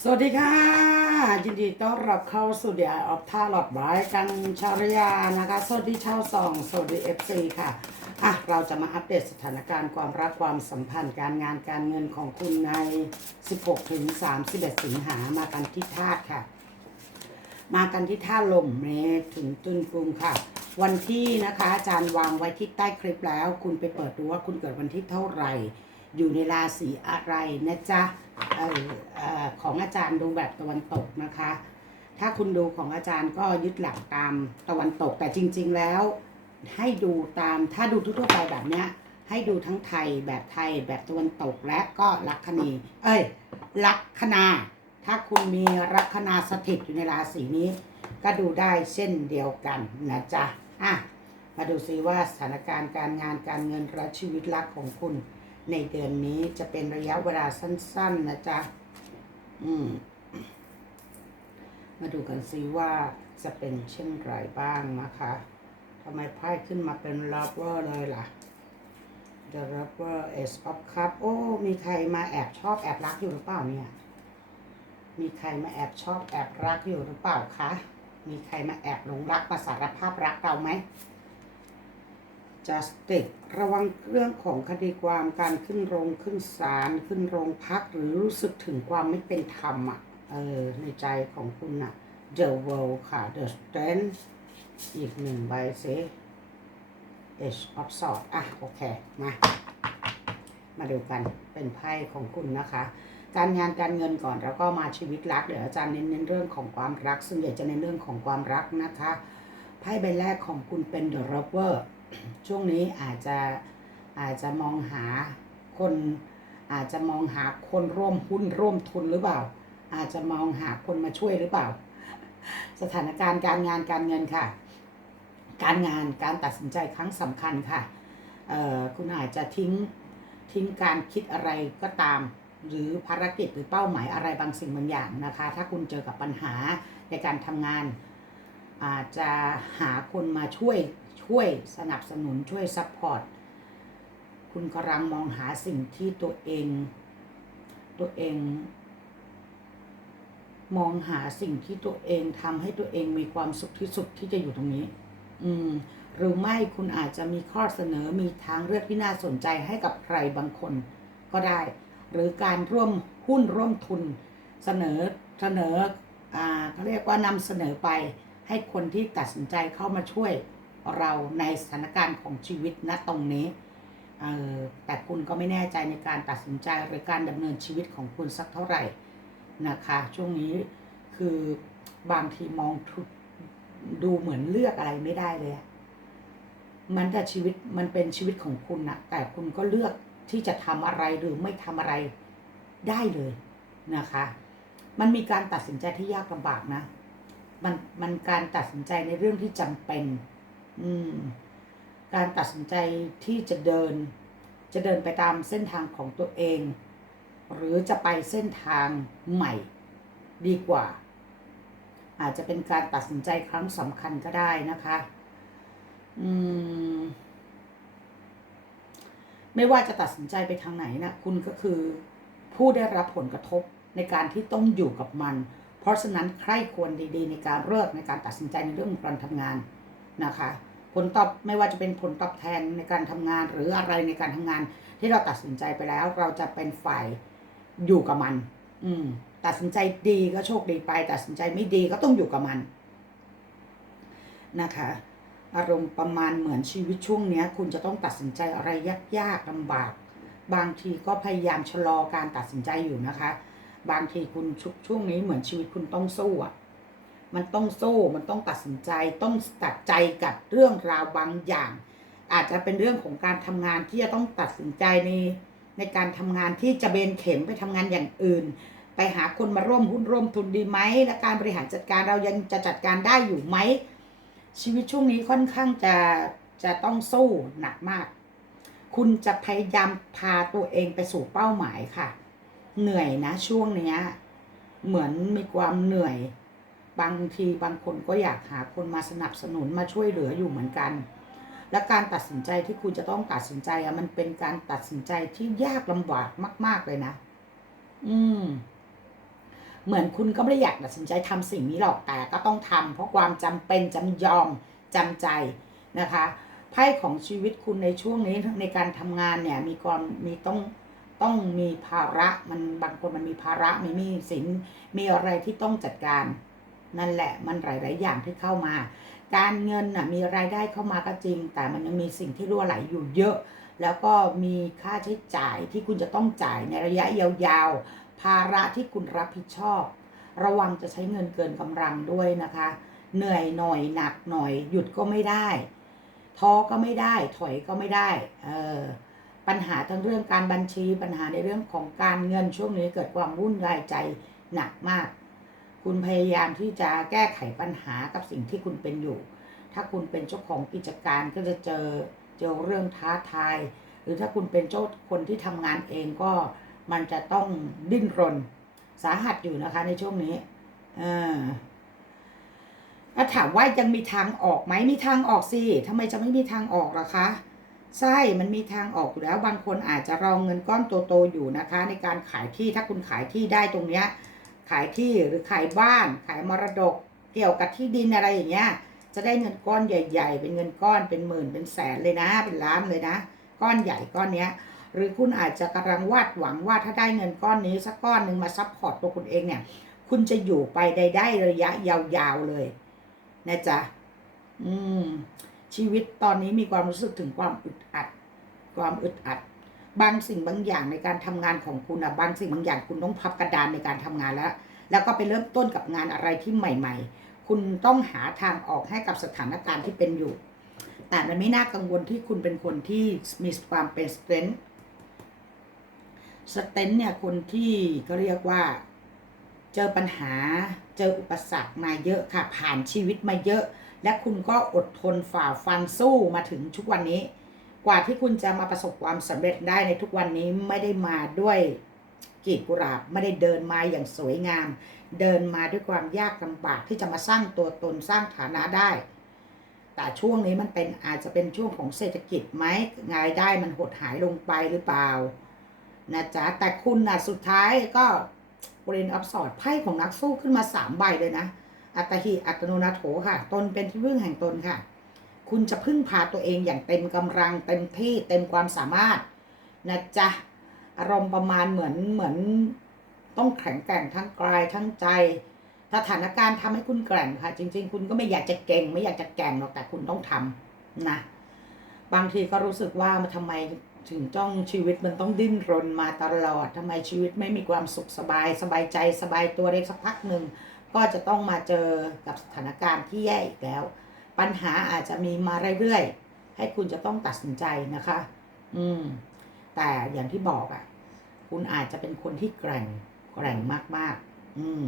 สวัสดีค่ะ ยินดีต้อนรับเข้าสู่เดียออฟท่าหลอดไว้กันชาริยานะคะ สวัสดีชาวสองสวัสดีเอฟซีค่ะอะ เราจะมาอัปเดตสถานการณ์ความรักความสัมพันธ์การงานการเงินของคุณใน 16ถึง31 สิงหามากันที่ธาตุค่ะ มากันที่ท่าลมเมถึงตุนกรุงค่ะ วันที่นะคะอาจารย์วางไว้ที่ใต้คลิปแล้ว คุณไปเปิดดูว่าคุณเกิดวันที่เท่าไหร่ อยู่ในราศีอะไรนะจ๊ะ ของอาจารย์ดูแบบตะวันตกนะคะ ถ้าคุณดูของอาจารย์ก็ยึดหลักตามตะวันตก แต่จริง ๆ แล้ว ให้ดูตามถ้าดูทั่วๆไปแบบเนี้ย ให้ดูทั้งไทยแบบไทยแบบตะวันตกและก็ลัคนี เอ้ย ลัคนา ถ้าคุณมีลัคนาสถิตอยู่ในราศีนี้ ก็ดูได้เช่นเดียวกันนะจ๊ะอะมาดูซิว่าสถานการณ์การงานการเงินและชีวิตรักของคุณ ในเดือนนี้จะเป็นระยะเวลาสั้น ๆ นะจ๊ะ อืม มาดูกันซิว่าจะเป็นเช่นไรบ้างนะคะทำไมไพ่ขึ้นมาเป็น lover เลยล่ะ The lover Ace of Cup โอ้ มีใครมาแอบชอบแอบรักอยู่หรือเปล่าเนี่ย มีใครมาแอบชอบแอบรักอยู่หรือเปล่าคะ มีใครมาแอบหลงรักมาสารภาพรักเราไหม justice ระวังเรื่องของคดีความการขึ้นโรงขึ้นศาลขึ้นโรงพักหรือรู้สึกถึงความไม่เป็นธรรมอะเออในใจของคุณน่ะ the world ค่ะ the strength อีกหนึ่งใบเซ H of Swords อะ โอเค มา มาดูกันเป็นไพ่ของคุณนะคะ การงานการเงินก่อนแล้วก็มาชีวิตรัก เดี๋ยวอาจารย์เน้นเน้นเรื่องของความรัก ซึ่งใหญ่จะในนเรื่องของความรักนะคะ ไพ่ใบแรกของคุณเป็น The Lover ช่วงนี้อาจจะอาจจะมองหาคนอาจจะมองหาคนร่วมหุ้นร่วมทุนหรือเปล่า อาจจะมองหาคนมาช่วยหรือเปล่า สถานการณ์การงานการเงินค่ะ การงานการตัดสินใจครั้งสำคัญค่ะคุณอาจจะทิ้งทิ้งการคิดอะไรก็ตาม หรือภารกิจหรือเป้าหมายอะไรบางสิ่งบางอย่างนะคะ ถ้าคุณเจอกับปัญหาในการทำงาน อาจจะหาคนมาช่วย ช่วยสนับสนุนช่วยซัพพอร์ตคุณกำลังมองหาสิ่งที่ตัวเอง ตัวเอง มองหาสิ่งที่ตัวเองทำให้ตัวเองมีความสุขที่สุดที่จะอยู่ตรงนี้ อืม หรือไม่คุณอาจจะมีข้อเสนอมีทางเลือกที่น่าสนใจให้กับใครบางคนก็ได้ หรือการร่วมหุ้นร่วมทุน เสนอเสนอ อ่าเขาเรียกว่านำเสนอไปให้คนที่ตัดสินใจเข้ามาช่วย เราในสถานการณ์ของชีวิตณตรงนี้เออแต่คุณก็ไม่แน่ใจในการตัดสินใจหรือการดำเนินชีวิตของคุณสักเท่าไหร่นะคะ ช่วงนี้คือบางทีมองดูเหมือนเลือกอะไรไม่ได้เลย มันแต่ชีวิตมันเป็นชีวิตของคุณนะแต่คุณก็เลือกที่จะทำอะไรหรือไม่ทำอะไรได้เลยนะคะ มันมีการตัดสินใจที่ยากลำบากนะ มันมันการตัดสินใจในเรื่องที่จำเป็น อืม การตัดสินใจที่จะเดิน จะเดินไปตามเส้นทางของตัวเอง หรือจะไปเส้นทางใหม่ ดีกว่า อาจจะเป็นการตัดสินใจครั้งสำคัญก็ได้นะคะ อืม ไม่ว่าจะตัดสินใจไปทางไหนนะคุณก็คือ ผู้ได้รับผลกระทบในการที่ต้องอยู่กับมัน เพราะฉะนั้นใครควรดีๆ ในการเลือกในการตัดสินใจในเรื่องของการทำงาน นะคะ ผลตอบไม่ว่าจะเป็นผลตอบแทนในการทำงานหรืออะไรในการทำงาน ที่เราตัดสินใจไปแล้ว เราจะเป็นฝ่ายอยู่กับมัน อืม ตัดสินใจดีก็โชคดีไป ตัดสินใจไม่ดีก็ต้องอยู่กับมัน นะคะ อารมณ์ประมาณเหมือนชีวิตช่วงเนี้ย คุณจะต้องตัดสินใจอะไรยากๆลำบาก บางทีก็พยายามชะลอการตัดสินใจอยู่นะคะ บางทีคุณชช่วงนี้เหมือนชีวิตคุณต้องสู้อะ มันต้องสู้มันต้องตัดสินใจ ต้องตัดใจกับเรื่องราวบางอย่าง อาจจะเป็นเรื่องของการทำงานที่จะต้องตัดสินใจในในการทำงานที่จะเบนเข็มไปทำงานอย่างอื่น ไปหาคนมาร่วมหุ้นร่วมทุนดีไหม และการบริหารจัดการเรายังจะจัดการได้อยู่ไหม ชีวิตช่วงนี้ค่อนข้างจะจะต้องสู้หนักมาก คุณจะพยายามพาตัวเองไปสู่เป้าหมายค่ะ เหนื่อยนะช่วงเนี้ย เหมือนมีความเหนื่อย บางทีบางคนก็อยากหาคนมาสนับสนุนมาช่วยเหลืออยู่เหมือนกัน และการตัดสินใจที่คุณจะต้องตัดสินใจอะมันเป็นการตัดสินใจที่ยากลำบากมาก ๆเลยนะ อืม เหมือนคุณก็ไม่ได้อยากตัดสินใจทำสิ่งนี้หรอกแต่ก็ต้องทำเพราะความจำเป็นจำยอมจำใจนะคะไพ่ของชีวิตคุณในช่วงนี้ในการทำงานเนี่ย มีความมีต้องต้องมีภาระมันบางคนมันมีภาระมีหนี้สินมีอะไรที่ต้องจัดการ นั่นแหละมันหลาย ๆ อย่างที่เข้ามา การเงินน่ะมีรายได้เข้ามาก็จริง แต่มันยังมีสิ่งที่รั่วไหลอยู่เยอะ แล้วก็มีค่าใช้จ่ายที่คุณจะต้องจ่ายในระยะยาวๆ ภาระที่คุณรับผิดชอบ ระวังจะใช้เงินเกินกำลังด้วยนะคะ เหนื่อยหน่อยหนักหน่อย หยุดก็ไม่ได้ท้อก็ไม่ได้ถอยก็ไม่ได้เออปัญหาทั้งเรื่องการบัญชีปัญหาในเรื่องของการเงินช่วงนี้เกิดความวุ่นวายใจหนักมาก คุณพยายามที่จะแก้ไขปัญหากับสิ่งที่คุณเป็นอยู่ ถ้าคุณเป็นเจ้าของกิจการก็จะเจอเจอเรื่องท้าทาย หรือถ้าคุณเป็นเจ้าคนที่ทำงานเองก็มันจะต้องดิ้นรน สาหัสอยู่นะคะในช่วงนี้เออถ้าถามว่ายังมีทางออกไหมมีทางออกสิทำไมจะไม่มีทางออกล่ะคะใช่มันมีทางออกอยู่แล้วบางคนอาจจะรองเงินก้อนโตๆอยู่นะคะ ในการขายที่ถ้าคุณขายที่ได้ตรงเนี้ย ขายที่หรือขายบ้าน ขายมรดก เกี่ยวกับที่ดินอะไรอย่างเงี้ย จะได้เงินก้อนใหญ่ ๆ เป็นเงินก้อนเป็นหมื่นเป็นแสนเลยนะ เป็นล้านเลยนะ ก้อนใหญ่ก้อนเนี้ย หรือคุณอาจจะกำลังวาดหวังว่าถ้าได้เงินก้อนนี้สักก้อนหนึ่งมาซับพอร์ตตัวคุณเองเนี่ย คุณจะอยู่ไปได้ได้ระยะยาวๆเลยนะจ๊ะอืมชีวิตตอนนี้มีความรู้สึกถึงความอึดอัด ความอึดอัด บางสิ่งบางอย่างในการทำงานของคุณอะบางสิ่งบางอย่างคุณต้องพับกระดานในการทำงานแล้ว แล้วก็ไปเริ่มต้นกับงานอะไรที่ใหม่ ๆ คุณต้องหาทางออกให้กับสถานการณ์ที่เป็นอยู่ แต่มันไม่น่ากังวลที่คุณเป็นคนที่มีความเป็นสเตนสเตนเนี่ยคนที่ก็เรียกว่าเจอปัญหาเจออุปสรรคมาเยอะค่ะผ่านชีวิตมาเยอะ และคุณก็อดทนฝ่าฟันสู้มาถึงทุกวันนี้ กว่าที่คุณจะมาประสบความสำเร็จได้ในทุกวันนี้ไม่ได้มาด้วยกีบกุหลาบไม่ได้เดินมาอย่างสวยงาม เดินมาด้วยความยากลำบากที่จะมาสร้างตัวตนสร้างฐานะได้ แต่ช่วงนี้มันเป็นอาจจะเป็นช่วงของเศรษฐกิจไหมรายได้มันหดหายลงไปหรือเปล่านะจ๊ะแต่คุณนะสุดท้ายก็บริเวณอัพสอดไพ่ของนักสู้ขึ้นมาสามใบเลยนะ อัตหิอัตโนนาโถค่ะ ตนเป็นที่พึ่งแห่งตนค่ะ คุณจะพึ่งพาตัวเองอย่างเต็มกำลังเต็มที่เต็มความสามารถนะจ๊ะอารมณ์ประมาณเหมือนเหมือนต้องแข็งแกร่งทั้งกายทั้งใจ สถานการณ์ทำให้คุณแกร่งค่ะ จริง ๆ คุณก็ไม่อยากจะเก่ง ไม่อยากจะแก่งหรอกแต่คุณต้องทำนะบางทีก็รู้สึกว่ามันทำไมถึงต้องชีวิตมันต้องดิ้นรนมาตลอดทำไมชีวิตไม่มีความสุขสบาย สบายใจสบายตัวได้สักพักหนึ่งก็จะต้องมาเจอกับสถานการณ์ที่แย่อีกแล้ว ปัญหาอาจจะมีมาเรื่อยๆ ให้คุณจะต้องตัดสินใจนะคะ อืม แต่อย่างที่บอกอะ่ะ คุณอาจจะเป็นคนที่แกร่ง แกร่งมากๆ อืม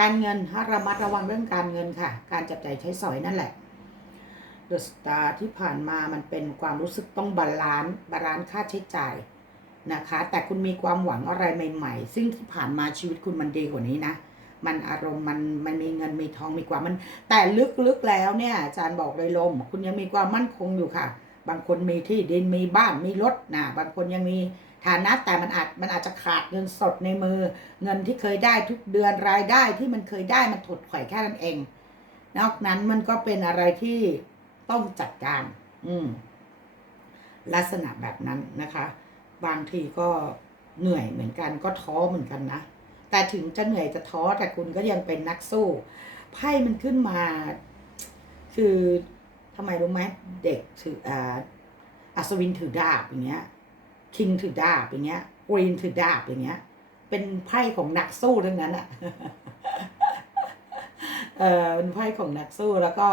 การเงินถ้าระมัดระวังเรื่องการเงินค่ะ การจับจ่ายใช้สอยนั่นแหละเดอะสตาร์ที่ผ่านมามันเป็นความรู้สึกต้องบาลานซ์บาลานซ์ค่าใช้จ่ายนะคะ แต่คุณมีความหวังอะไรใหม่ ๆ ซึ่งที่ผ่านมาชีวิตคุณมันดีกว่านี้นะ มันอารมณ์มันมันมีเงินมีทองมีความมัน แต่ลึกๆแล้วเนี่ยอาจารย์บอกเลยลม คุณยังมีความมั่นคงอยู่ค่ะ บางคนมีที่ดินมีบ้านมีรถนะบางคนยังมีฐานะแต่มันอาจมันอาจจะขาดเงินสดในมือ เงินที่เคยได้ทุกเดือนรายได้ที่มันเคยได้มันถดถอยแค่นั้นเอง นอกนั้นมันก็เป็นอะไรที่ต้องจัดการ อืม ลักษณะแบบนั้นนะคะ บางทีก็เหนื่อยเหมือนกันก็ท้อเหมือนกันนะ แต่ถึงจะเหนื่อยจะท้อแต่คุณก็ยังเป็นนักสู้ ไพ่มันขึ้นมา คือทำไมรู้ไหมเด็กถืออาอัศวินถือดาบอย่างเงี้ยคิงถือดาบอย่างเงี้ยกรีนถือดาบอย่างเงี้ย เป็นไพ่ของนักสู้ทั้งนั้นอะ เอ่อเป็นไพ่ของนักสู้ แล้วก็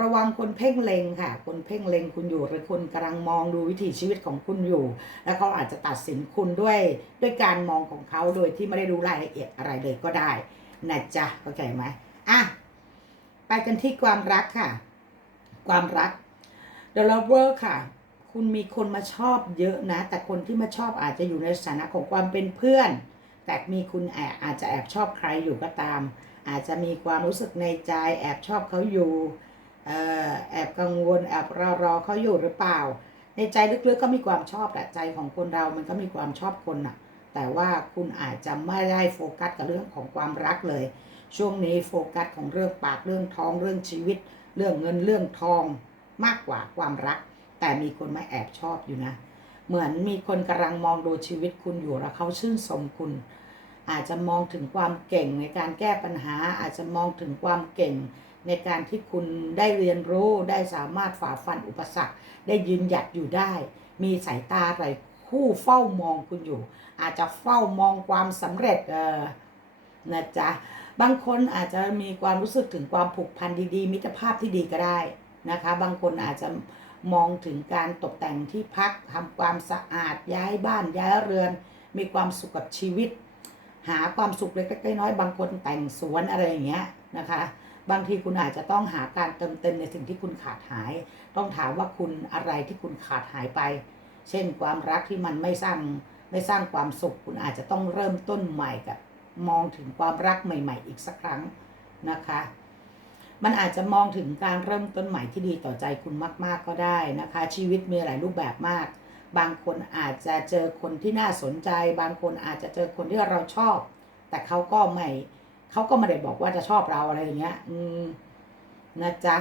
ระวังคนเพ่งเล็งค่ะ คนเพ่งเล็งคุณอยู่หรือคนกำลังมองดูวิถีชีวิตของคุณอยู่ แล้วเขาอาจจะตัดสินคุณด้วยด้วยการมองของเขาโดยที่ไม่ได้รู้รายละเอียดอะไรเลยก็ได้นะจ๊ะเข้าใจไหมอะไปกันที่ความรักค่ะ ความรัก The Lover ค่ะ คุณมีคนมาชอบเยอะนะ แต่คนที่มาชอบอาจจะอยู่ในสถานะของความเป็นเพื่อน แต่มีคุณแอบอาจจะแอบชอบใครอยู่ก็ตาม อาจจะมีความรู้สึกในใจ แอบชอบเขาอยู่แอบกังวลแอบรอรอเขาอยู่หรือเปล่า ในใจลึกๆก็มีความชอบแหละใจของคนเรามันก็มีความชอบคนอะแต่ว่าคุณอาจจะไม่ได้โฟกัสกับเรื่องของความรักเลย ช่วงนี้โฟกัสของเรื่องปากเรื่องท้องเรื่องชีวิต เรื่องเงินเรื่องทองมากกว่าความรัก แต่มีคนมาแอบชอบอยู่นะ เหมือนมีคนกำลังมองดูชีวิตคุณอยู่แล้วเขาชื่นชมคุณ อาจจะมองถึงความเก่งในการแก้ปัญหา อาจจะมองถึงความเก่ง ในการที่คุณได้เรียนรู้ได้สามารถฝ่าฟันอุปสรรค ได้ยืนหยัดอยู่ได้ มีสายตาอะไรคู่เฝ้ามองคุณอยู่ อาจจะเฝ้ามองความสำเร็จเออนะจ๊ะบางคนอาจจะมีความรู้สึกถึงความผูกพันดีๆ มิตรภาพที่ดีก็ได้นะคะ บางคนอาจจะมองถึงการตกแต่งที่พักทำความสะอาดย้ายบ้านย้ายเรือน มีความสุขกับชีวิต หาความสุขเล็กๆน้อยๆบางคนแต่งสวนอะไรอย่างเงี้ยนะคะ บางทีคุณอาจจะต้องหาการเติมเต็มในสิ่งที่คุณขาดหาย ต้องถามว่าคุณอะไรที่คุณขาดหายไป เช่นความรักที่มันไม่สร้างไม่สร้างความสุข คุณอาจจะต้องเริ่มต้นใหม่กับมองถึงความรักใหม่ ๆ อีกสักครั้งนะคะ มันอาจจะมองถึงการเริ่มต้นใหม่ที่ดีต่อใจคุณมาก ๆก็ได้นะคะ ชีวิตมีหลายรูปแบบมาก บางคนอาจจะเจอคนที่น่าสนใจ บางคนอาจจะเจอคนที่เราชอบ แต่เขาก็ไม่เขาก็ไม่ได้บอกว่าจะชอบเราอะไรอย่างเงี้ย อืมนะจ๊ะ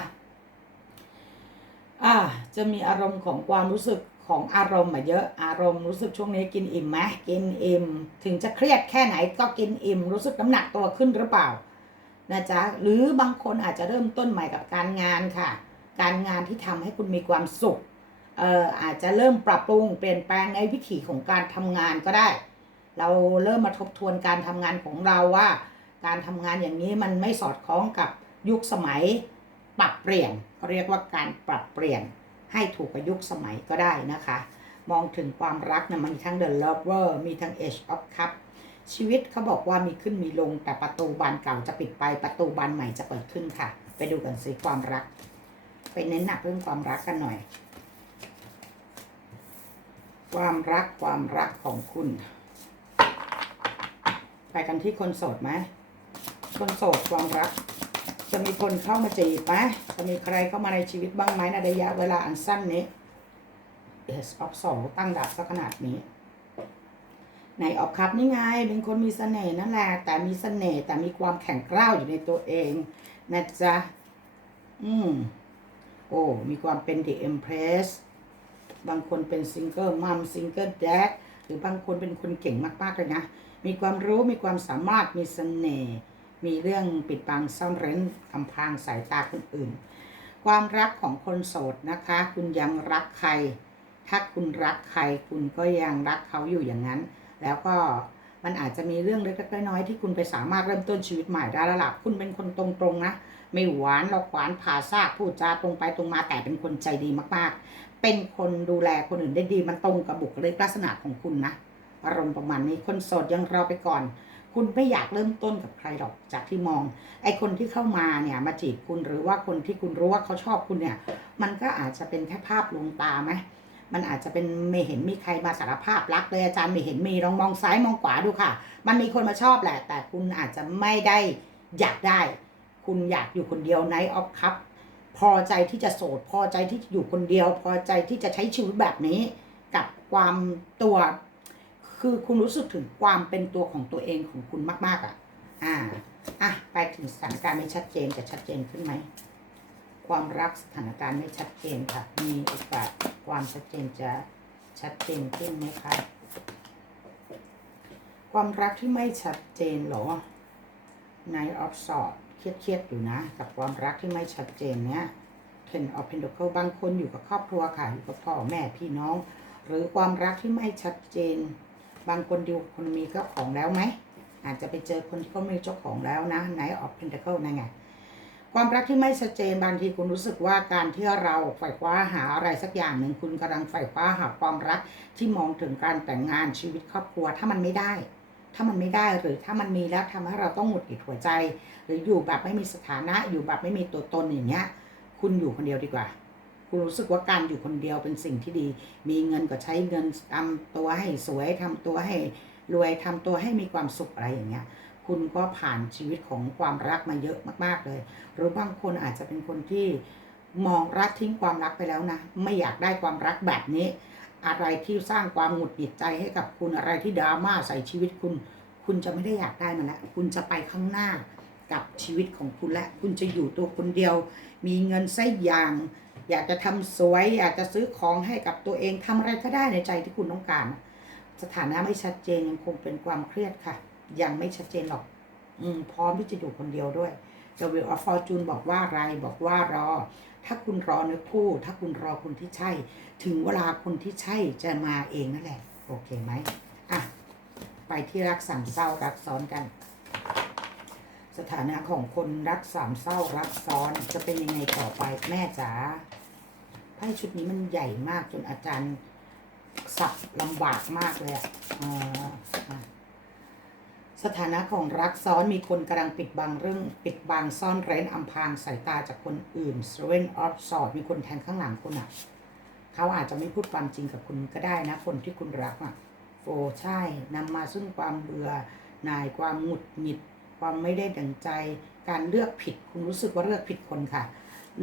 อ่าจะมีอารมณ์ของความรู้สึกของอารมณ์มาเยอะอารมณ์รู้สึกช่วงนี้กินอิ่มไหมกินอิ่มถึงจะเครียดแค่ไหนก็กินอิ่ม รู้สึกน้ำหนักตัวขึ้นหรือเปล่านะจ๊ะหรือบางคนอาจจะเริ่มต้นใหม่กับการงานค่ะ การงานที่ทำให้คุณมีความสุข เอ่ออาจจะเริ่มปรับปรุงเปลี่ยนแปลงในวิถีของการทำงานก็ได้ เราเริ่มมาทบทวนการทำงานของเราว่า การทำงานอย่างนี้มันไม่สอดคล้องกับยุคสมัยปรับเปลี่ยนเขาเรียกว่าการปรับเปลี่ยนให้ถูกกับยุคสมัยก็ได้นะคะ มองถึงความรักนะมันมีทั้ง The Lover มีทั้ง Age of Cup ชีวิตเขาบอกว่ามีขึ้นมีลงแต่ประตูบานเก่าจะปิดไปประตูบานใหม่จะเปิดขึ้นค่ะ ไปดูกันสิความรัก ไปเน้นหนักเรื่องความรักกันหน่อย ความรักความรักของคุณ ไปกันที่คนโสดไหมคนโสดความรัก จะมีคนเข้ามาจีบไหมจะมีใครเข้ามาในชีวิตบ้างไหมในระยะเวลาอันสั้นนี้ S of สองตั้งดับสักขนาดนี้ในออกคับนี่ไงเป็นคนมีเสน่ห์นั่นแหละแต่มีเสน่ห์แต่มีความแข็งกร้าวอยู่ในตัวเองนะจ๊ะ อืม โอ้ มีความเป็น The Empress บางคนเป็นซิงเกิลมัมซิงเกิลแดดหรือบางคนเป็นคนเก่งมากๆเลยนะ มีความรู้มีความสามารถมีเสน่ห์มีเรื่องปิดบังซ่อนเร้นอำพรางสายตาคนอื่น ความรักของคนโสดนะคะ คุณยังรักใคร ถ้าคุณรักใคร คุณก็ยังรักเขาอยู่อย่างนั้น แล้วก็มันอาจจะมีเรื่องเล็กๆน้อยๆที่คุณไปสามารถเริ่มต้นชีวิตใหม่ได้แล้วล่ะคุณเป็นคนตรงๆนะ ไม่หวานเราขวานผ่าซากพูดจาตรงไปตรงมาแต่เป็นคนใจดีมากๆ เป็นคนดูแลคนอื่นได้ดี มันตรงกับบุคลิกลักษณะของคุณนะ อารมณ์ประมาณนี้คนโสดยังรอไปก่อน คุณไม่อยากเริ่มต้นกับใครหรอกจากที่มอง ไอคนที่เข้ามาเนี่ยมาจีบคุณหรือว่าคนที่คุณรู้ว่าเขาชอบคุณเนี่ย มันก็อาจจะเป็นแค่ภาพลวงตาไหมมันอาจจะเป็นไม่เห็นมีใครมาสารภาพรักเลยอาจารย์ไม่เห็นมีลองมองซ้ายมองขวาดูค่ะ มันมีคนมาชอบแหละ แต่คุณอาจจะไม่ได้อยากได้ คุณอยากอยู่คนเดียวในออฟคัพ พอใจที่จะโสด พอใจที่จะอยู่คนเดียว พอใจที่จะใช้ชีวิตแบบนี้ กับความตัว คือคุณรู้สึกถึงความเป็นตัวของตัวเองของคุณมาก ๆ อะ อ่า อะ ไปถึงสถานการณ์ไม่ชัดเจนจะชัดเจนขึ้นไหม ความรักสถานการณ์ไม่ชัดเจนค่ะ มีโอกาสความชัดเจนจะชัดเจนขึ้นไหมคะ ความรักที่ไม่ชัดเจนหรอในออฟสอด เครียดๆอยู่นะ กับความรักที่ไม่ชัดเจนเนี้ย Ten of Pentacles บางคนอยู่กับครอบครัวค่ะ อยู่กับพ่อแม่พี่น้อง หรือความรักที่ไม่ชัดเจน บางคนดูคนมีเจ้าของแล้วไหม อาจจะไปเจอคนที่เขามีเจ้าของแล้วนะในออฟเพนท c เคิลนั่นไงความรักที่ไม่ชัดเจนบางทีคุณรู้สึกว่าการที่เราใฝ่คว้าหาอะไรสักอย่างหนึ่งคุณกำลังใฝ่คว้าหาความรักที่มองถึงการแต่งงานชีวิตครอบครัวถ้ามันไม่ได้ ถ้ามันไม่ได้หรือถ้ามันมีแล้วทำให้เราต้องหงุดหงิดหัวใจ หรืออยู่แบบไม่มีสถานะอยู่แบบไม่มีตัวตนอย่างเงี้ย คุณอยู่คนเดียวดีกว่า คุณรู้สึกว่าการอยู่คนเดียวเป็นสิ่งที่ดี มีเงินก็ใช้เงินทำตัวให้สวยทำตัวให้รวยทำตัวให้มีความสุขอะไรอย่างเงี้ย คุณก็ผ่านชีวิตของความรักมาเยอะมากๆเลย หรือบางคนอาจจะเป็นคนที่มองรักทิ้งความรักไปแล้วนะ ไม่อยากได้ความรักแบบนี้ อะไรที่สร้างความหงุดหงิดใจให้กับคุณอะไรที่ดราม่าใส่ชีวิตคุณ คุณจะไม่ได้อยากได้มันละคุณจะไปข้างหน้ากับชีวิตของคุณและ คุณจะอยู่ตัวคนเดียว มีเงินไส้อย่าง อยากจะทำสวย อยากจะซื้อของให้กับตัวเองทำอะไรก็ได้ในใจที่คุณต้องการ สถานะไม่ชัดเจนยังคงเป็นความเครียดค่ะ ยังไม่ชัดเจนหรอก อืมพร้อมที่จะอยู่คนเดียวด้วย The Wheel of Fortune บอกว่าอะไรบอกว่ารอ ถ้าคุณรอเนื้อคู่ ถ้าคุณรอคนที่ใช่ ถึงเวลาคนที่ใช่จะมาเองนั่นแหละ โอเคไหมอะ ไปที่รักสามเศร้ารักซ้อนกัน สถานะของคนรักสามเศร้ารักซ้อนจะเป็นยังไงต่อไปแม่จ๋าไพ่ชุดนี้มันใหญ่มากจนอาจารย์สับลำบากมากเลยอะอ่าอะ สถานะของรักซ้อนมีคนกำลังปิดบังเรื่อง ปิดบังซ่อนเร้นอำพรางสายตาจากคนอื่น Seven of Swords มีคนแทงข้างหลังคุณอะ เขาอาจจะไม่พูดความจริงกับคุณก็ได้นะ คนที่คุณรักอะโฟใช่นำมาซึ่งความเบื่อหน่ายความหงุดหงิด ความไม่ได้ดังใจ การเลือกผิดคุณรู้สึกว่าเลือกผิดคนค่ะ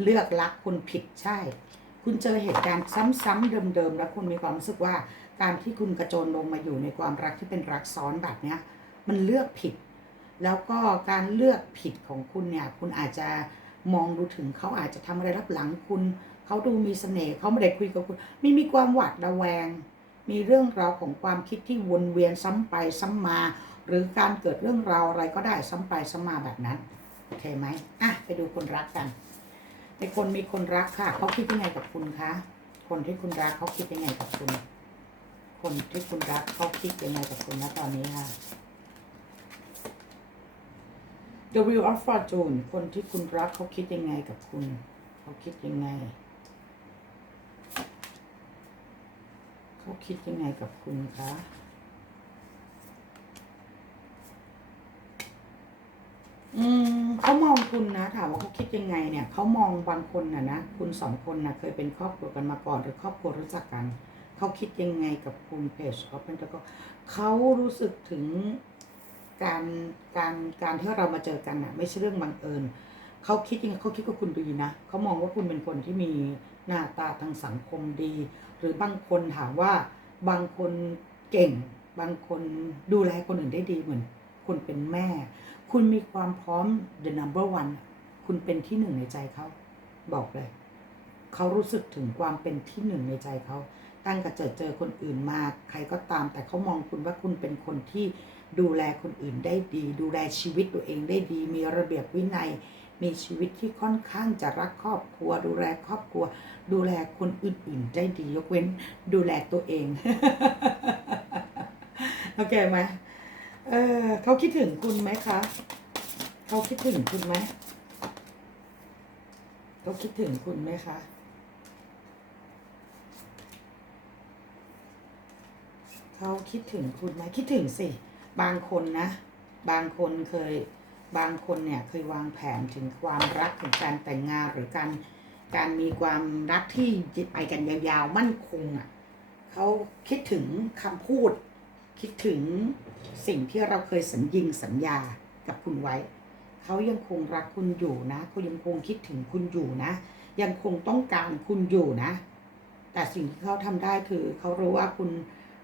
เลือกรักคนผิดใช่ คุณเจอเหตุการณ์ซ้ำๆเดิมๆแล้วคุณมีความรู้สึกว่า การที่คุณกระโจนลงมาอยู่ในความรักที่เป็นรักซ้อนแบบเนี้ย มันเลือกผิด แล้วก็การเลือกผิดของคุณเนี่ย คุณอาจจะมองดูถึงเขาอาจจะทำอะไรรับหลังคุณ เขาดูมีเสน่ห์เขาไม่ได้คุยกับคุณม่มีความหวาดระแวง มีเรื่องราวของความคิดที่วนเวียนซ้ำไปซ้ำมา หรือการเกิดเรื่องราวอะไรก็ได้ซ้ำไปซ้ำมาแบบนั้นโอเคไหมอะไปดูคนรักกันในคนมีคนรักค่ะเขาคิดยังไงกับคุณคะคนที่คุณรักเขาคิดยังไงกับคุณ คนที่คุณรักเขาคิดยังไงกับคุณนะตอนนี้ค่ะ The Wheel of Fortune คนที่คุณรักเขาคิดยังไงกับคุณ เขาคิดยังไง เขาคิดยังไงกับคุณคะอืมเขามองคุณนะถามว่าเขาคิดยังไงเนี่ยเขามองบางคนนะนะคุณสองคนนะเคยเป็นครอบครัวกันมาก่อนหรือครอบครัวรู้จักกัน เขาคิดยังไงกับคุณเพจเขาเป็นตะก็เขารู้สึกถึง การการการที่เรามาเจอกันน่ะ ไม่ใช่เรื่องบังเอิญเขาคิดยังไงเขาคิดว่าคุณดีนะเขามองว่าคุณเป็นคนที่มีหน้าตาทางสังคมดี หรือบางคนถามว่าบางคนเก่ง บางคนดูแลคนอื่นได้ดีเหมือนคนเป็นแม่ คุณมีความพร้อม the number one คุณเป็นที่หนึ่งในใจเขาบอกเลยเขารู้สึกถึงความเป็นที่หนึ่งในใจเขาตั้งแต่เจอเจอคนอื่นมา ใครก็ตามแต่เขามองคุณว่าคุณเป็นคนที่ ดูแลคนอื่นได้ดี ดูแลชีวิตตัวเองได้ดี มีระเบียบวินัย มีชีวิตที่ค่อนข้างจะรักครอบครัว ดูแลครอบครัว ดูแลคนอื่นๆได้ดียกเว้น ดูแลตัวเองโอเคไหมเออเขาคิดถึงคุณไหมคะเขาคิดถึงคุณไหมเขาคิดถึงคุณไหมคะเขาคิดถึงคุณไหมคิดถึงสิ บางคนนะ บางคนเคย บางคนเนี่ยเคยวางแผนถึงความรักถึงการแต่งงานหรือการการมีความรักที่ไปกันยาวๆมั่นคงอะเขาคิดถึงคำพูด คิดถึงสิ่งที่เราเคยสัญญิงสัญญากับคุณไว้ เขายังคงรักคุณอยู่นะเขายังคงคิดถึงคุณอยู่นะ ยังคงต้องการคุณอยู่นะ แต่สิ่งที่เขาทำได้คือเขารู้ว่าคุณ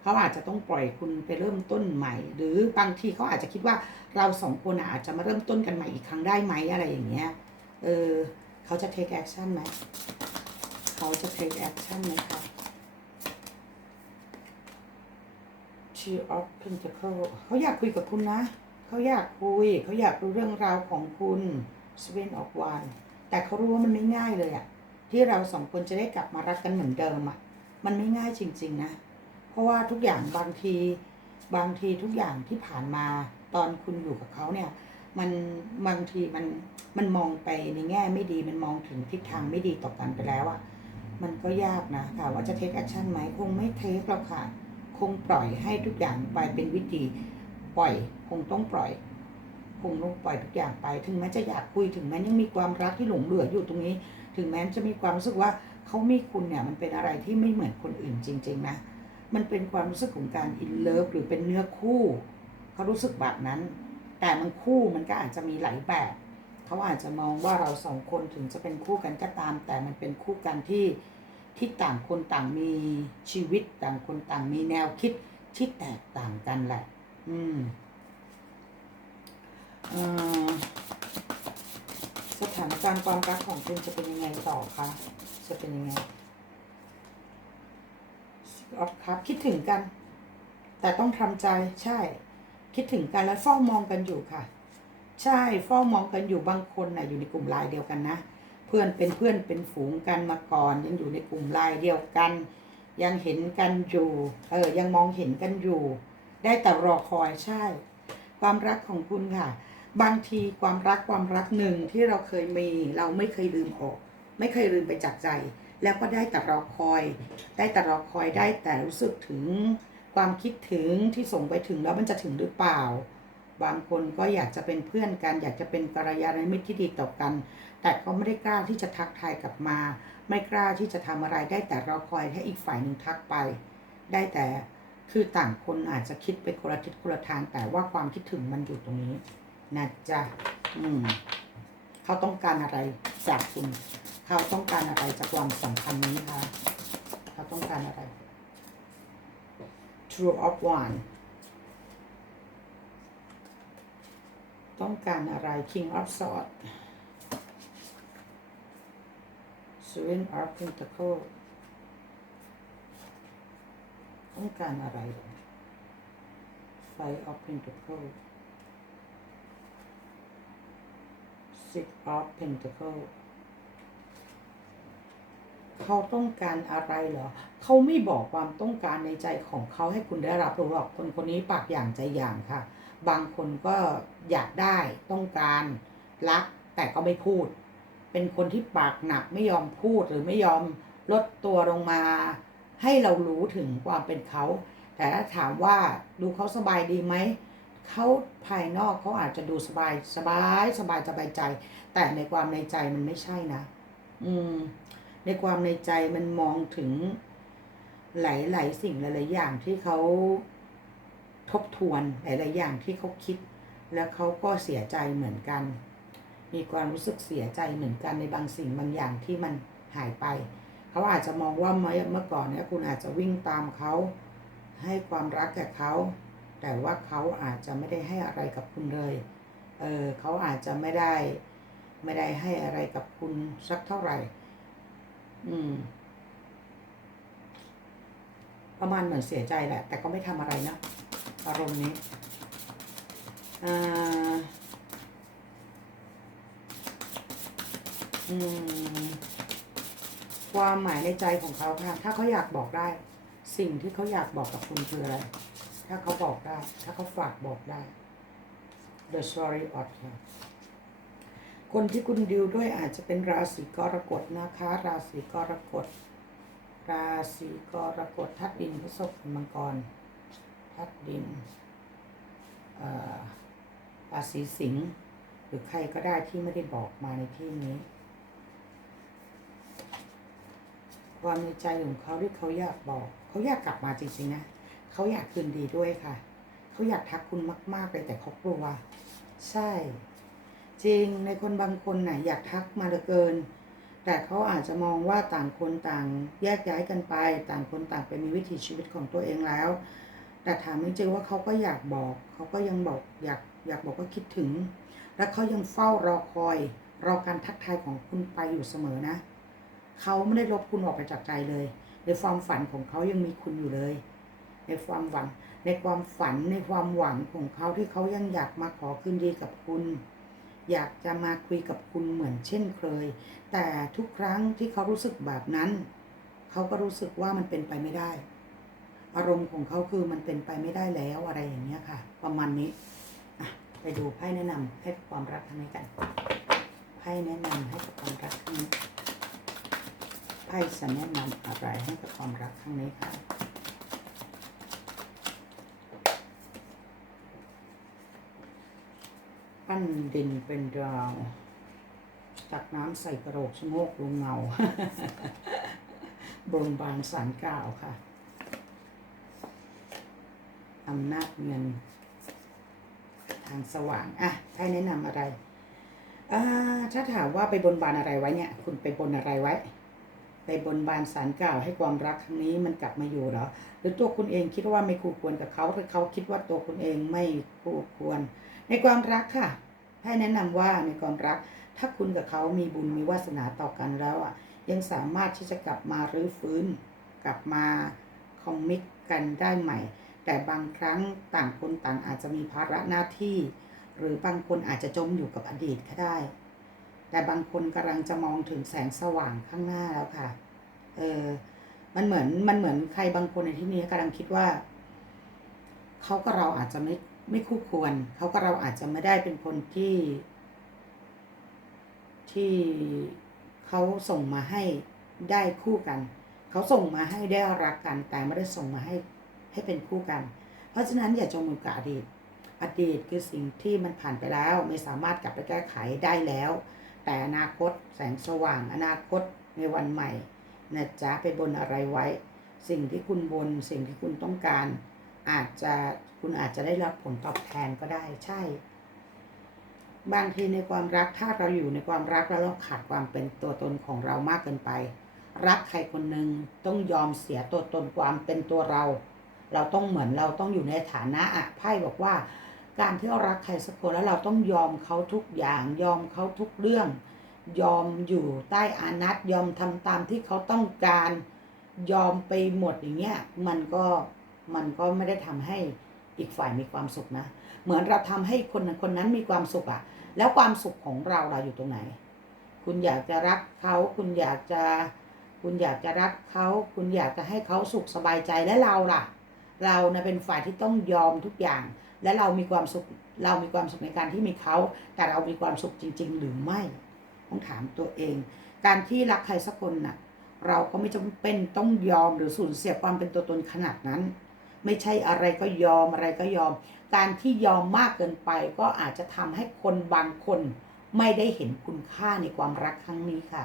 เขาอาจจะต้องปล่อยคุณไปเริ่มต้นใหม่ หรือบางทีเขาอาจจะคิดว่าเราสองคนอาจจะมาเริ่มต้นกันใหม่อีกครั้งได้ไหมอะไรอย่างเงี้ย เออเขาจะ take action ไหม เขาจะ take action ไหมคะ Two of Pentacles เขาอยากคุยกับคุณนะ เขาอยากคุย เขาอยากรู้เรื่องราวของคุณ Seven of Wands แต่เขารู้ว่ามันไม่ง่ายเลยอะที่เราสองคนจะได้กลับมารักกันเหมือนเดิมอะมันไม่ง่ายจริง ๆ นะ ราะว่าทุกอย่างบางทีบางทีทุกอย่างที่ผ่านมาตอนคุณอยู่กับเขาเนี่ย มันบางทีมันมันมองไปในแง่ไม่ดีมันมองถึงทิศทางไม่ดีต่อกันไปแล้วอะมันก็ยากนะค่ะ ว่าจะ take action ไหมคงไม่ take หรอกค่ะ คงปล่อยให้ทุกอย่างไปเป็นวิธีปล่อย คงต้องปล่อย คงต้องปล่อยทุกอย่างไป ถึงแม้จะอยากคุยถึงแม้ยังมีความรักที่หลงเหลืออยู่ตรงนี้ ถึงแม้จะมีความรู้สึกว่าเขามีคุณเนี่ยมันเป็นอะไรที่ไม่เหมือนคนอื่นจริง ๆ นะ มันเป็นความรู้สึกของการอินเลิฟหรือเป็นเนื้อคู่เขารู้สึกแบบนั้น แต่มันคู่มันก็อาจจะมีหลายแบบเขาอาจจะมองว่าเราสองคนถึงจะเป็นคู่กันก็ตาม แต่มันเป็นคู่กันที่ที่ต่างคนต่างมีชีวิตต่างคนต่างมีแนวคิดที่แตกต่างกันแหละ อืมสถานการณ์ความรักของคุณจะเป็นยังไงต่อคะ จะเป็นยังไง ออฟครับ คิดถึงกัน แต่ต้องทำใจใช่ คิดถึงกันและเฝ้ามองกันอยู่ค่ะ ใช่เฝ้ามองกันอยู่บางคนนะ่ะอยู่ในกลุ่มไลน์เดียวกันนะเพื่อนเป็นเพื่อนเป็นฝูงกันมาก่อน ยังอยู่ในกลุ่มไลน์เดียวกัน ยังเห็นกันอยู่เออยังมองเห็นกันอยู่ ได้แต่รอคอยใช่ ความรักของคุณค่ะ บางทีความรักความรักหนึ่งที่เราเคยมี เราไม่เคยลืมออก ไม่เคยลืมไปจากใจ แล้วก็ได้แต่รอคอย ได้แต่รอคอยได้แต่รู้สึกถึงความคิดถึงที่ส่งไปถึงแล้วมันจะถึงหรือเปล่า บางคนก็อยากจะเป็นเพื่อนกัน อยากจะเป็นกัลยาณมิตรที่ดีต่อกัน แต่ก็ไม่ได้กล้าที่จะทักทายกลับมา ไม่กล้าที่จะทำอะไรได้แต่รอคอยให้อีกฝ่ายหนึ่งทักไป ได้แต่คือต่างคนอาจจะคิดไปคนละทิศคนละทางแต่ว่าความคิดถึงมันอยู่ตรงนี้นะจ๊ะอืมเขาต้องการอะไรจากคุณ เขาต้องการอะไรจากความสัมพันธ์นี้คะเขาต้องการอะไร True of One ต้องการอะไร King of Swords Seven of Pentacles ต้องการอะไร Five of Pentacles Six of Pentacles เขาต้องการอะไรเหรอ เขาไม่บอกความต้องการในใจของเขาให้คุณได้รับรู้หรอกคนคนนี้ปากอย่างใจอย่างค่ะ บางคนก็อยากได้ต้องการรักแต่ก็ไม่พูด เป็นคนที่ปากหนักไม่ยอมพูดหรือไม่ยอมลดตัวลงมา ให้เรารู้ถึงความเป็นเขา แต่ถ้าถามว่าดูเขาสบายดีไหมเขาภายนอกเขาอาจจะดูสบายสบายสบายสบายใจ แต่ในความในใจมันไม่ใช่นะ อืม ในความในใจมันมองถึงหลาย ๆ สิ่งหลาย ๆ อย่างที่เขาทบทวนหลาย ๆ อย่างที่เขาคิด แล้วเขาก็เสียใจเหมือนกัน มีความรู้สึกเสียใจเหมือนกันในบางสิ่งบางอย่างที่มันหายไป เขาอาจจะมองว่าเมื่อเมื่อก่อนเนี่ยคุณอาจจะวิ่งตามเขาให้ความรักแก่เขาแต่ว่าเขาอาจจะไม่ได้ให้อะไรกับคุณเลย เออเขาอาจจะไม่ได้ ไม่ได้ให้อะไรกับคุณสักเท่าไหร่ อืม ประมาณเหมือนเสียใจแหละ แต่ก็ไม่ทำอะไรนะอารมณ์นี้อ่าอืมความหมายในใจของเขาค่ะ ถ้าเขาอยากบอกได้ สิ่งที่เขาอยากบอกกับคุณคืออะไร ถ้าเขาบอกได้ ถ้าเขาฝากบอกได้ The Story of ค่ะ คนที่คุณดิวด้วยอาจจะเป็นราศีกรกฎนะคะ ราศีกรกฎ ราศีกรกฎทัดดินพฤษภมังกร ทัดดินอ่อราศีสิงห์หรือใครก็ได้ที่ไม่ได้บอกมาในที่นี้ ความในใจของเขาที่เขาอยากบอก เขาอยากกลับมาจริงๆนะเขาอยากคืนดีด้วยค่ะ เขาอยากทักคุณมาก ๆเลยแต่เขากลัวใช่ จริงในคนบางคนน่ะอยากทักมาเหลือเกิน แต่เขาอาจจะมองว่าต่างคนต่างแยกย้ายกันไป ต่างคนต่างไปมีวิถีชีวิตของตัวเองแล้ว แต่ถามจริงๆว่าเขาก็อยากบอก เขาก็ยังบอกอยากอยากบอกว่าคิดถึง และเขายังเฝ้ารอคอย รอการทักทายของคุณไปอยู่เสมอนะ เขาไม่ได้ลบคุณออกไปจากใจเลย ในความฝันของเขายังมีคุณอยู่เลย ในความหวัง ในความฝันในความหวังของเขาที่เขายังอยากมาขอคืนดีกับคุณ อยากจะมาคุยกับคุณเหมือนเช่นเคย แต่ทุกครั้งที่เขารู้สึกแบบนั้น เขาก็รู้สึกว่ามันเป็นไปไม่ได้ อารมณ์ของเขาคือมันเป็นไปไม่ได้แล้วอะไรอย่างเงี้ยค่ะ ประมาณนี้อะไปดูไพ่แนะนำให้ความรักทางนี้กันไพ่แนะนำให้กับความรักครั้งนี้ไพ่จะแนะนำอะไรให้กับความรักครั้งนี้ค่ะ ปั้นดินเป็นดาว ตักน้ำใส่กระโหลกชะโงกลงเงาบนบานสารกล่าวค่ะอำนาจเงิน ทางสว่าง อะให้แนะนำอะไรอ่าถ้าถามว่าไปบนบานอะไรไว้เนี่ย คุณไปบนอะไรไว้ ไปบนบานสารกล่าวให้ความรักครั้งนี้มันกลับมาอยู่เหรอ หรือตัวคุณเองคิดว่าไม่คู่ควรกับเขาหรือเขาคิดว่าตัวคุณเองไม่คู่ควร ในความรักค่ะ ให้แนะนำว่าในความรัก ถ้าคุณกับเขามีบุญมีวาสนาต่อกันแล้วอะ ยังสามารถที่จะกลับมารื้อฟื้น กลับมาคอมมิตกันได้ใหม่ แต่บางครั้งต่างคนต่างอาจจะมีภาระหน้าที่ หรือบางคนอาจจะจมอยู่กับอดีตก็ได้ แต่บางคนกำลังจะมองถึงแสงสว่างข้างหน้าแล้วค่ะ เออ มันเหมือนมันเหมือนใครบางคนในที่นี้กำลังคิดว่าเขากับเราอาจจะไม่ ไม่คู่ควรเขากับเราอาจจะไม่ได้เป็นคนที่ ที่เขาส่งมาให้ได้คู่กัน เขาส่งมาให้ได้รักกัน แต่ไม่ได้ส่งมาให้ให้เป็นคู่กัน เพราะฉะนั้นอย่าจมอยู่กับอดีต อดีตคือสิ่งที่มันผ่านไปแล้ว ไม่สามารถกลับไปแก้ไขได้แล้ว แต่อนาคตแสงสว่าง อนาคตในวันใหม่นะจ๊ะไปบนอะไรไว้ สิ่งที่คุณบนสิ่งที่คุณต้องการ อาจจะ คุณอาจจะได้รับผลตอบแทนก็ได้ใช่ บางทีในความรักถ้าเราอยู่ในความรักแล้วเราขาดความเป็นตัวตนของเรามากเกินไป รักใครคนหนึ่งต้องยอมเสียตัวตนความเป็นตัวเรา เราต้องเหมือนเราต้องอยู่ในฐานะอะไพ่บอกว่า การที่เรารักใครสักคนแล้วเราต้องยอมเขาทุกอย่าง ยอมเขาทุกเรื่อง ยอมอยู่ใต้อานัตยอมทำตามที่เขาต้องการยอมไปหมดอย่างเงี้ยมันก็มันก็ไม่ได้ทำให้ อีกฝ่ายมีความสุขนะ เหมือนเราทำให้คนคนนั้นมีความสุขอะแล้วความสุขของเราเราอยู่ตรงไหน คุณอยากจะรักเขา คุณอยากจะ คุณอยากจะรักเขา คุณอยากจะให้เขาสุขสบายใจและเราล่ะ เรานะเป็นฝ่ายที่ต้องยอมทุกอย่าง และเรามีความสุข เรามีความสุขในการที่มีเขา แต่เรามีความสุขจริง ๆ หรือไม่ ต้องถามตัวเอง การที่รักใครสักคนน่ะ เราก็ไม่จำเป็นต้องยอมหรือสูญเสียความเป็นตัวตนขนาดนั้น ไม่ใช่อะไรก็ยอมอะไรก็ยอม การที่ยอมมากเกินไปก็อาจจะทำให้คนบางคนไม่ได้เห็นคุณค่าในความรักครั้งนี้ค่ะ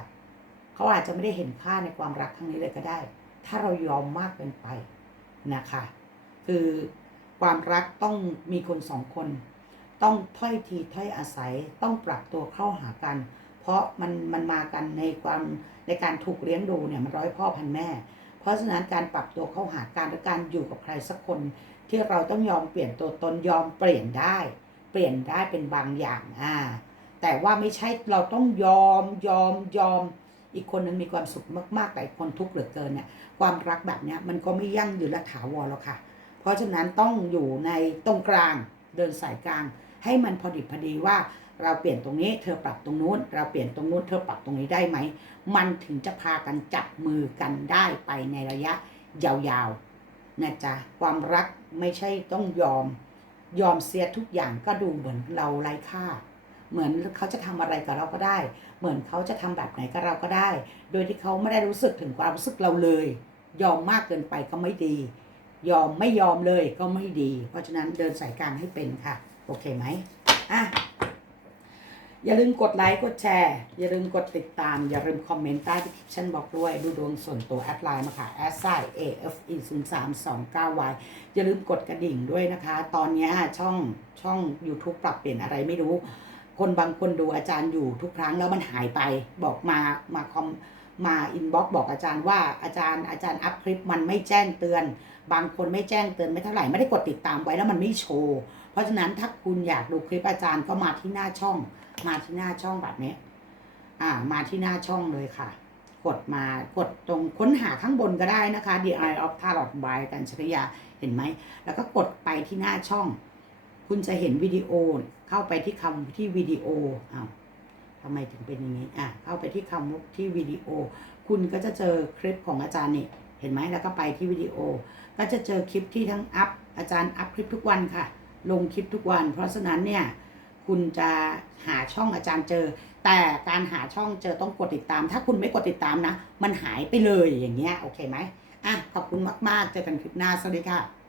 เขาอาจจะไม่ได้เห็นค่าในความรักครั้งนี้เลยก็ได้ ถ้าเรายอมมากเกินไปนะคะ คือความรักต้องมีคนสองคน ต้องถ้อยทีถ้อยอาศัยต้องปรับตัวเข้าหากัน เพราะมันมันมากันในความในการถูกเลี้ยงดูเนี่ยมันร้อยพ่อพันแม่ เพราะฉะนั้นการปรับตัวเข้าหากันและการอยู่กับใครสักคน ที่เราต้องยอมเปลี่ยนตัวตนยอมเปลี่ยนได้ เปลี่ยนได้เป็นบางอย่างอ่าแต่ว่าไม่ใช่เราต้องยอมยอมยอม อีกคนนึงมีความสุขมากๆแต่อีกคนทุกข์เหลือเกินเนี่ยความรักแบบเนี้ยมันก็ไม่ยั่งยืนและถาวรหรอกค่ะ เพราะฉะนั้นต้องอยู่ในตรงกลางเดินสายกลาง ให้มันพอดิบพอดีว่า เราเปลี่ยนตรงนี้เธอปรับตรงนู้น เราเปลี่ยนตรงนู้นเธอปรับตรงนี้ได้ไหม มันถึงจะพากันจับมือกันได้ไปในระยะยาวๆนะจ๊ะความรักไม่ใช่ต้องยอม ยอมเสียทุกอย่างก็ดูเหมือนเราไร้ค่า เหมือนเขาจะทำอะไรกับเราก็ได้ เหมือนเขาจะทำแบบไหนกับเราก็ได้ โดยที่เขาไม่ได้รู้สึกถึงความรู้สึกเราเลย ยอมมากเกินไปก็ไม่ดี ยอมไม่ยอมเลยก็ไม่ดี เพราะฉะนั้นเดินสายกลางให้เป็นค่ะ โอเคไหมอะ อย่าลืมกดไลค์กดแชร์ อย่าลืมกดติดตาม อย่าลืมคอมเมนต์ใต้ที่คลิปฉันบอกด้วย ดูดวงส่วนตัวแอดไลน์มาค่ะแอดไซ AFE 0 3 2 9 Y องเก้าวย่าลืมกดกระดิ่งด้วยนะคะ ตอนนี้ช่องช่อง YouTube ปรับเปลี่ยนอะไรไม่รู้ คนบางคนดูอาจารย์อยู่ทุกครั้งแล้วมันหายไปบอกมามาคอมมาอินบ็อกบอกอาจารย์ว่าอาจารย์อาจารย์อัพคลิปมันไม่แจ้งเตือน บางคนไม่แจ้งเตือนไม่เท่าไหร่ไม่ได้กดติดตามไว้แล้วมันไม่โชว์ เพราะฉะนั้นถ้าคุณอยากดูคลิปอาจารย์ก็มาที่หน้าช่อง มาที่หน้าช่องแบบนี้ อ่า มาที่หน้าช่องเลยค่ะ กดมากดตรงค้นหาข้างบนก็ได้นะคะ The Eye of Tarot by กันชริยาเห็นไหม แล้วก็กดไปที่หน้าช่อง คุณจะเห็นวิดีโอเข้าไปที่คำที่วิดีโออ้าวทำไมถึงเป็นอย่างนี้ อะ เข้าไปที่คำที่วิดีโอ คุณก็จะเจอคลิปของอาจารย์นี่ เห็นไหม แล้วก็ไปที่วิดีโอ ก็จะเจอคลิปที่ทั้งอัพ อาจารย์อัพคลิปทุกวันค่ะ ลงคลิปทุกวัน เพราะฉะนั้นเนี่ยคุณจะหาช่องอาจารย์เจอ แต่การหาช่องเจอต้องกดติดตาม ถ้าคุณไม่กดติดตามนะ มันหายไปเลยอย่างเงี้ยโอเคไหมอะขอบคุณมาก ๆ เจอกันคลิปหน้าสวัสดีค่ะ